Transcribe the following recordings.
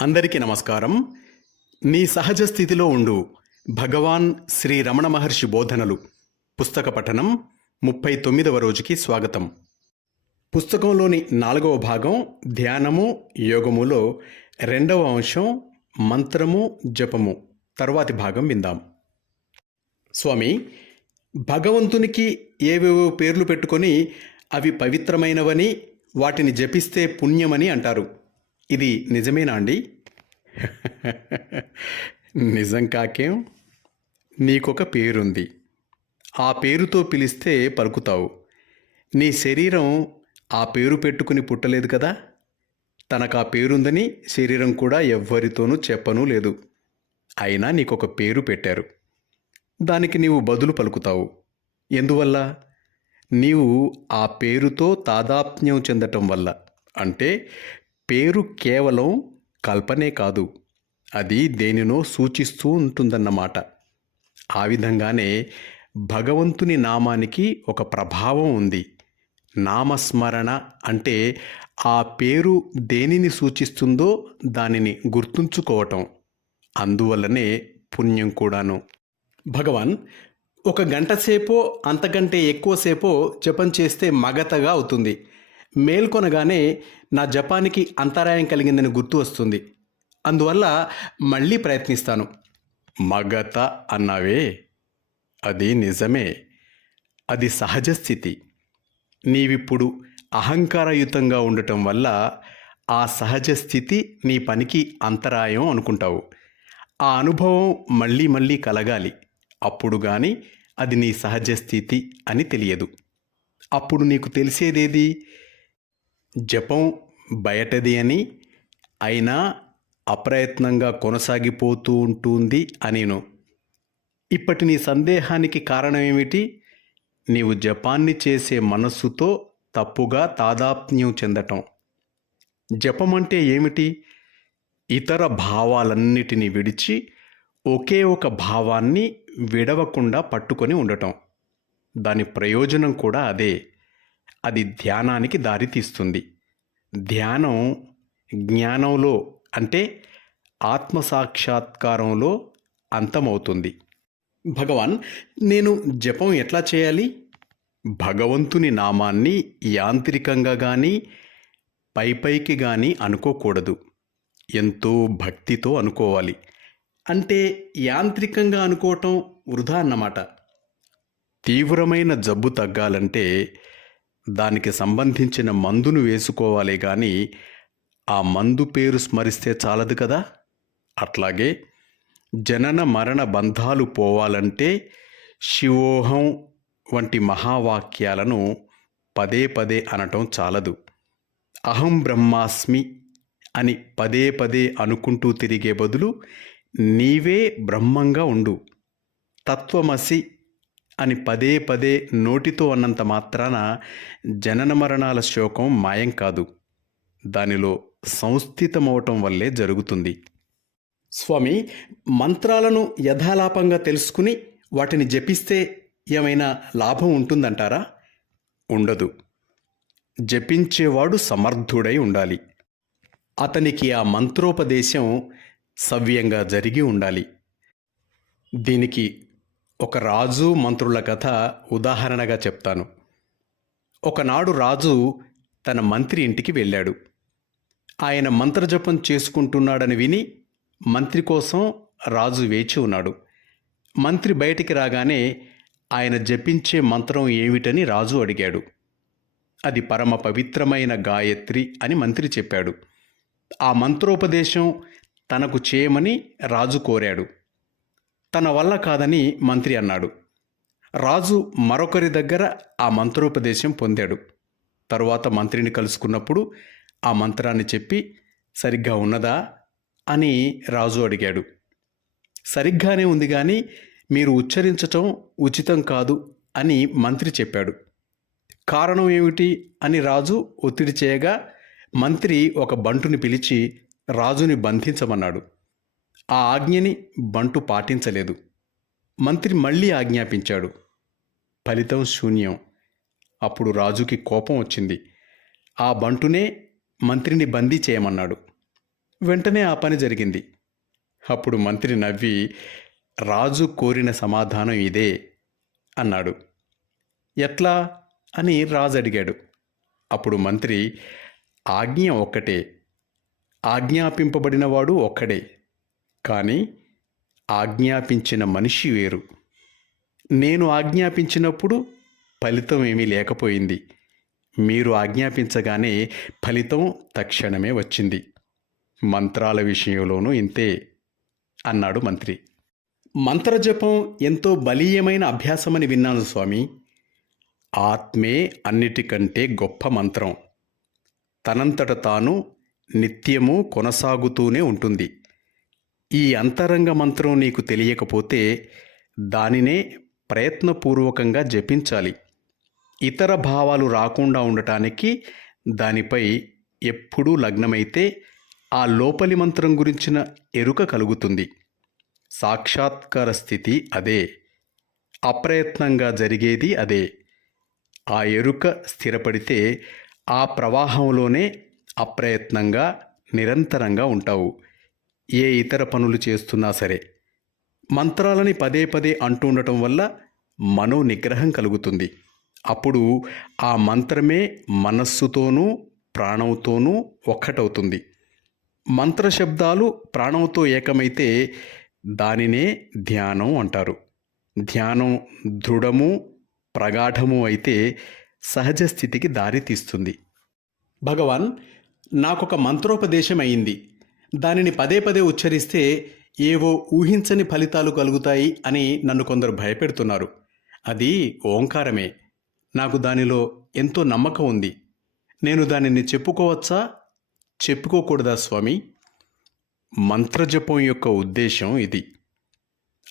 అందరికీ నమస్కారం. నీ సహజ స్థితిలో ఉండు భగవాన్ శ్రీ రమణ మహర్షి బోధనలు. పుస్తక పఠనం ముప్పై తొమ్మిదవ రోజుకి స్వాగతం. పుస్తకంలోని నాలుగవ భాగం ధ్యానము యోగములో రెండవ అంశం మంత్రము జపము. తర్వాతి భాగం విందాం. స్వామి భగవంతునికి ఏవేవో పేర్లు పెట్టుకొని అవి పవిత్రమైనవని వాటిని జపిస్తే పుణ్యమని అంటారు. ఇది నిజమేనా అండి? నిజం కాకేం? నీకొక పేరుంది. ఆ పేరుతో పిలిస్తే పలుకుతావు. నీ శరీరం ఆ పేరు పెట్టుకుని పుట్టలేదు కదా? తనకు ఆ పేరుందని శరీరం కూడా ఎవ్వరితోనూ చెప్పనూ లేదు. అయినా నీకొక పేరు పెట్టారు. దానికి నీవు బదులు పలుకుతావు. ఎందువల్ల? నీవు ఆ పేరుతో తాదాత్మ్యం చెందటం వల్ల. అంటే పేరు కేవలం కల్పనే కాదు. అది దేనినో సూచిస్తూ ఉంటుందన్నమాట. ఆ విధంగానే భగవంతుని నామానికి ఒక ప్రభావం ఉంది. నామస్మరణ అంటే ఆ పేరు దేనిని సూచిస్తుందో దానిని గుర్తుంచుకోవటం. అందువల్లనే పుణ్యం కూడాను. భగవాన్ ఒక గంట సేపో అంతకంటే ఎక్కువసేపో జపం చేస్తే మగతగా అవుతుంది. మేల్కొనగానే నా జపానికి అంతరాయం కలిగిందని గుర్తు వస్తుంది. అందువల్ల మళ్ళీ ప్రయత్నిస్తాను. మగత అన్నావే? అది నిజమే. అది సహజ స్థితి. నీవిప్పుడు అహంకారయుతంగా ఉండటం వల్ల ఆ సహజ స్థితి నీ పనికి అంతరాయం అనుకుంటావు. ఆ అనుభవం మళ్ళీ మళ్ళీ కలగాలి. అప్పుడు కానీ అది నీ సహజ స్థితి అని తెలియదు. అప్పుడు నీకు తెలిసేదేది? జపం బయటది అని అయినా అప్రయత్నంగా కొనసాగిపోతూ ఉంటుంది అనిను. ఇప్పటి నీ సందేహానికి కారణం ఏమిటి? నీవు జపాన్ని చేసే మనస్సుతో తప్పుగా తాదాత్మ్యం చెందటం. జపం అంటే ఏమిటి? ఇతర భావాలన్నిటినీ విడిచి ఒకే ఒక భావాన్ని విడవకుండా పట్టుకొని ఉండటం. దాని ప్రయోజనం కూడా అదే. అది ధ్యానానికి దారితీస్తుంది ధ్యానం జ్ఞానంలో అంటే ఆత్మసాక్షాత్కారంలో అంతమవుతుంది. భగవాన్ నేను జపం ఎట్లా చేయాలి? భగవంతుని నామాన్ని యాంత్రికంగా కానీ పైపైకి కానీ అనుకోకూడదు. ఎంతో భక్తితో అనుకోవాలి. అంటే యాంత్రికంగా అనుకోవటం వృధా అన్నమాట. తీవ్రమైన జబ్బు తగ్గాలంటే దానికి సంబంధించిన మందును వేసుకోవాలి కానీ ఆ మందు పేరు స్మరిస్తే చాలదు కదా? అట్లాగే జనన మరణ బంధాలు పోవాలంటే శివోహం వంటి మహావాక్యాలను పదే పదే అనటం చాలదు. అహం బ్రహ్మాస్మి అని పదే పదే అనుకుంటూ తిరిగే బదులు నీవే బ్రహ్మంగా ఉండు. తత్వమసి అని పదే పదే నోటితో అన్నంత మాత్రాన జనన మరణాల శోకం మాయం కాదు. దానిలో సంస్థితమవటం వల్లే జరుగుతుంది. స్వామి మంత్రాలను యథాలాపంగా తెలుసుకుని వాటిని జపిస్తే ఏమైనా లాభం ఉంటుందంటారా? ఉండదు. జపించేవాడు సమర్థుడై ఉండాలి. అతనికి ఆ మంత్రోపదేశం సవ్యంగా జరిగి ఉండాలి. దీనికి ఒక రాజు మంత్రుల కథ ఉదాహరణగా చెప్తాను. ఒకనాడు రాజు తన మంత్రి ఇంటికి వెళ్ళాడు. ఆయన మంత్రజపం చేసుకుంటున్నాడని విని మంత్రి కోసం రాజు వేచి ఉన్నాడు. మంత్రి బయటికి రాగానే ఆయన జపించే మంత్రం ఏమిటని రాజు అడిగాడు. అది పరమ పవిత్రమైన గాయత్రి అని మంత్రి చెప్పాడు. ఆ మంత్రోపదేశం తనకు చేయమని రాజు కోరాడు. తన వల్ల కాదని మంత్రి అన్నాడు. రాజు మరొకరి దగ్గర ఆ మంత్రోపదేశం పొందాడు. తరువాత మంత్రిని కలుసుకున్నప్పుడు ఆ మంత్రాన్ని చెప్పి సరిగ్గా ఉన్నదా? అని రాజు అడిగాడు. సరిగ్గానే ఉంది కానీ మీరు ఉచ్చరించటం ఉచితం కాదు అని మంత్రి చెప్పాడు. కారణం ఏమిటి? అని రాజు ఒత్తిడి చేయగా మంత్రి ఒక బంటుని పిలిచి రాజుని బంధించమన్నాడు. ఆ ఆజ్ఞని బంటు పాటించలేదు. మంత్రి మళ్ళీ ఆజ్ఞాపించాడు. ఫలితం శూన్యం. అప్పుడు రాజుకి కోపం వచ్చింది. ఆ బంటునే మంత్రిని బందీ చేయమన్నాడు. వెంటనే ఆ పని జరిగింది. అప్పుడు మంత్రి నవ్వి రాజు కోరిన సమాధానం ఇదే అన్నాడు. ఎట్లా? అని రాజు అడిగాడు. అప్పుడు మంత్రి ఆజ్ఞ ఒక్కటే. ఆజ్ఞాపింపబడినవాడు ఒక్కడే. కానీ ఆజ్ఞాపించిన మనిషి వేరు. నేను ఆజ్ఞాపించినప్పుడు ఫలితం ఏమీ లేకపోయింది. మీరు ఆజ్ఞాపించగానే ఫలితం తక్షణమే వచ్చింది. మంత్రాల విషయంలోనూ ఇంతే అన్నాడు మంత్రి. మంత్రజపం ఎంతో బలీయమైన అభ్యాసమని విన్నాను స్వామి. ఆత్మే అన్నిటికంటే గొప్ప మంత్రం. తనంతట తాను నిత్యము కొనసాగుతూనే ఉంటుంది. ఈ అంతరంగ మంత్రం నీకు తెలియకపోతే దానినే ప్రయత్నపూర్వకంగా జపించాలి. ఇతర భావాలు రాకుండా ఉండటానికి దానిపై ఎప్పుడూ లగ్నమైతే ఆ లోపలి మంత్రం గురించిన ఎరుక కలుగుతుంది. సాక్షాత్కార స్థితి అదే. అప్రయత్నంగా జరిగేది అదే. ఆ ఎరుక స్థిరపడితే ఆ ప్రవాహంలోనే అప్రయత్నంగా నిరంతరంగా ఉంటావు. ఏ ఇతర పనులు చేస్తున్నా సరే మంత్రాలని పదే పదే అంటుండటం వల్ల మనో నిగ్రహం కలుగుతుంది. అప్పుడు ఆ మంత్రమే మనస్సుతోనూ ప్రాణంతోనూ ఒక్కటవుతుంది. మంత్రశబ్దాలు ప్రాణంతో ఏకమైతే దానినే ధ్యానం అంటారు. ధ్యానం దృఢము ప్రగాఢము అయితే సహజ స్థితికి దారి తీస్తుంది భగవాన్ నాకొక మంత్రోపదేశం అయింది. దానిని పదే పదే ఉచ్చరిస్తే ఏవో ఊహించని ఫలితాలు కలుగుతాయి అని నన్ను కొందరు భయపెడుతున్నారు. అది ఓంకారమే. నాకు దానిలో ఎంతో నమ్మకం ఉంది. నేను దానిని చెప్పుకోవచ్చా? చెప్పుకోకూడదా స్వామి? మంత్రజపం యొక్క ఉద్దేశం ఇది.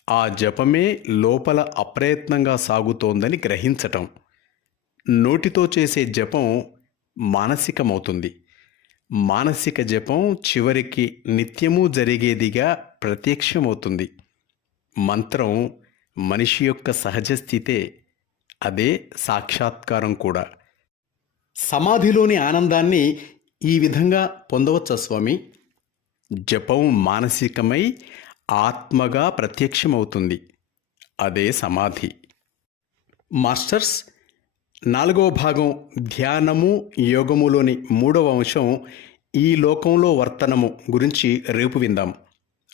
ఆ జపమే లోపల అప్రయత్నంగా సాగుతోందని గ్రహించటం. నోటితో చేసే జపం మానసికమవుతుంది. మానసిక జపం చివరికి నిత్యము జరిగేదిగా ప్రత్యక్షమవుతుంది. మంత్రం మనిషి యొక్క సహజ స్థితే అదే సాక్షాత్కారం కూడా. సమాధిలోని ఆనందాన్ని ఈ విధంగా పొందవచ్చా స్వామి? జపం మానసికమై ఆత్మగా ప్రత్యక్షమవుతుంది. అదే సమాధి. మాస్టర్స్ నాలుగవ భాగం ధ్యానము యోగములోని మూడవ అంశం ఈ లోకంలో వర్తనము గురించి రేపు విందాం.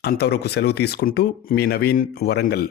అంతవరకు సెలవు తీసుకుంటూ మీ నవీన్ వరంగల్.